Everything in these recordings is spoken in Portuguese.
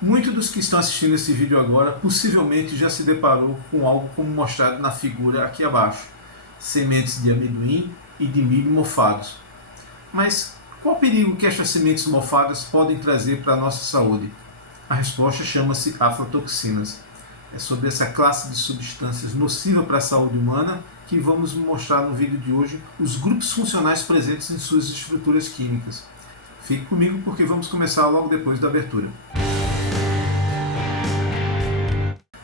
Muitos dos que estão assistindo esse vídeo agora possivelmente já se deparou com algo como mostrado na figura aqui abaixo: sementes de amendoim e de milho mofados. Mas qual o perigo que estas sementes mofadas podem trazer para a nossa saúde? A resposta chama-se aflatoxinas. É sobre essa classe de substâncias nociva para a saúde humana que vamos mostrar no vídeo de hoje os grupos funcionais presentes em suas estruturas químicas. Fique comigo porque vamos começar logo depois da abertura.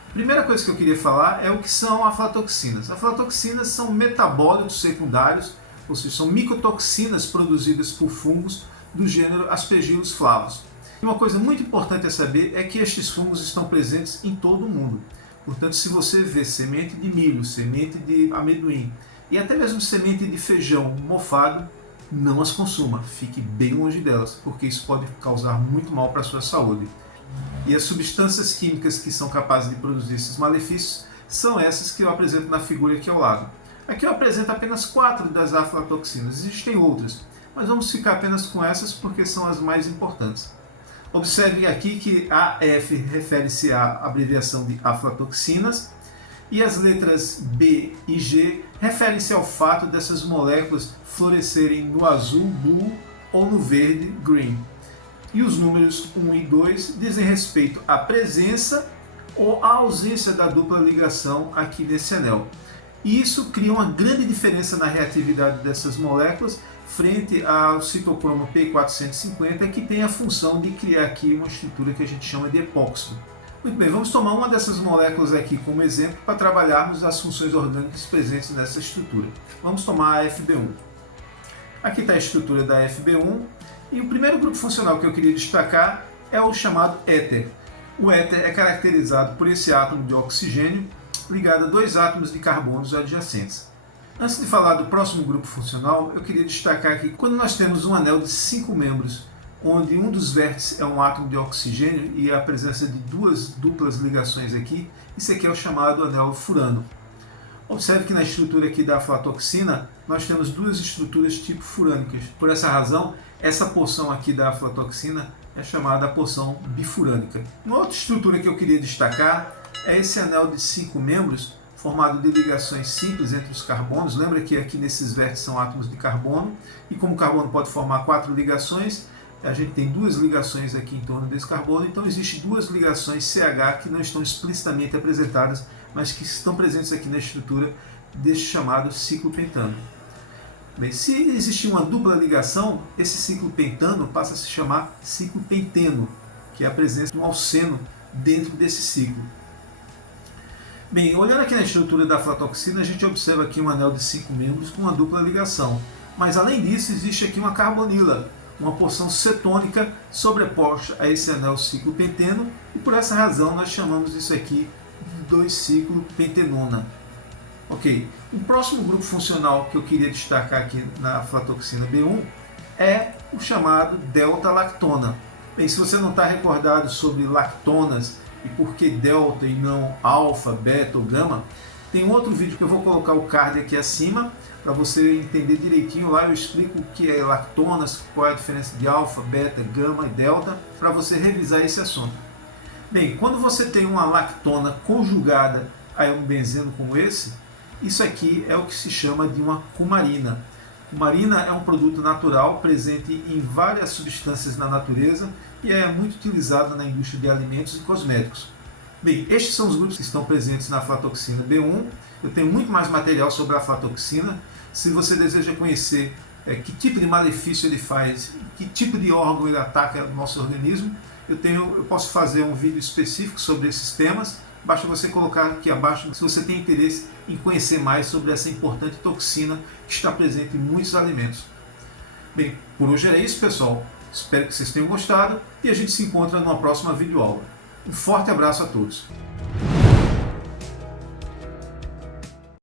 A primeira coisa que eu queria falar é o que são aflatoxinas. Aflatoxinas são metabólitos secundários, ou seja, são micotoxinas produzidas por fungos do gênero Aspergillus flavus. E uma coisa muito importante a saber é que estes fungos estão presentes em todo o mundo. Portanto, se você vê semente de milho, semente de amendoim e até mesmo semente de feijão mofado, não as consuma, fique bem longe delas, porque isso pode causar muito mal para a sua saúde. E as substâncias químicas que são capazes de produzir esses malefícios são essas que eu apresento na figura aqui ao lado. Aqui eu apresento apenas 4 das aflatoxinas, existem outras, mas vamos ficar apenas com essas porque são as mais importantes. Observe aqui que AF refere-se à abreviação de aflatoxinas e as letras B e G referem-se ao fato dessas moléculas florescerem no azul, blue, ou no verde, green. E os números 1 e 2 dizem respeito à presença ou à ausência da dupla ligação aqui nesse anel. E isso cria uma grande diferença na reatividade dessas moléculas frente ao citocromo P450, que tem a função de criar aqui uma estrutura que a gente chama de epóxido. Muito bem, vamos tomar uma dessas moléculas aqui como exemplo para trabalharmos as funções orgânicas presentes nessa estrutura. Vamos tomar a FB1. Aqui está a estrutura da FB1. E o primeiro grupo funcional que eu queria destacar é o chamado éter. O éter é caracterizado por esse átomo de oxigênio ligado a 2 átomos de carbonos adjacentes. Antes de falar do próximo grupo funcional, eu queria destacar que quando nós temos um anel de 5 membros, onde um dos vértices é um átomo de oxigênio e a presença de 2 duplas ligações aqui, isso aqui é o chamado anel furano. Observe que na estrutura aqui da aflatoxina, nós temos 2 estruturas tipo furânicas. Por essa razão, essa porção aqui da aflatoxina é chamada a porção bifurânica. Uma outra estrutura que eu queria destacar é esse anel de 5 membros, formado de ligações simples entre os carbonos. Lembra que aqui nesses vértices são átomos de carbono, e como o carbono pode formar 4 ligações, a gente tem 2 ligações aqui em torno desse carbono, então existem 2 ligações CH que não estão explicitamente apresentadas, mas que estão presentes aqui na estrutura deste chamado ciclo pentano. Bem, se existir uma dupla ligação, esse ciclo pentano passa a se chamar ciclo penteno, que é a presença de um alceno dentro desse ciclo. Bem, olhando aqui na estrutura da aflatoxina, a gente observa aqui um anel de 5 membros com uma dupla ligação. Mas além disso, existe aqui uma carbonila, uma porção cetônica sobreposta a esse anel ciclo penteno, e por essa razão nós chamamos isso aqui de 2-ciclo pentenona. Ok, o próximo grupo funcional que eu queria destacar aqui na aflatoxina B1 é o chamado delta-lactona. Bem, se você não está recordado sobre lactonas e por que delta e não alfa, beta ou gama, tem um outro vídeo que eu vou colocar o card aqui acima para você entender direitinho. Lá eu explico o que é lactonas, qual é a diferença de alfa, beta, gama e delta, para você revisar esse assunto. Bem, quando você tem uma lactona conjugada a um benzeno como esse, isso aqui é o que se chama de uma cumarina. Cumarina é um produto natural presente em várias substâncias na natureza e é muito utilizado na indústria de alimentos e cosméticos. Bem, estes são os grupos que estão presentes na aflatoxina B1. Eu tenho muito mais material sobre a aflatoxina. Se você deseja conhecer que tipo de malefício ele faz, que tipo de órgão ele ataca no nosso organismo, eu posso fazer um vídeo específico sobre esses temas. Basta você colocar aqui abaixo se você tem interesse em conhecer mais sobre essa importante toxina que está presente em muitos alimentos. Bem, por hoje é isso, pessoal. Espero que vocês tenham gostado e a gente se encontra numa próxima videoaula. Um forte abraço a todos.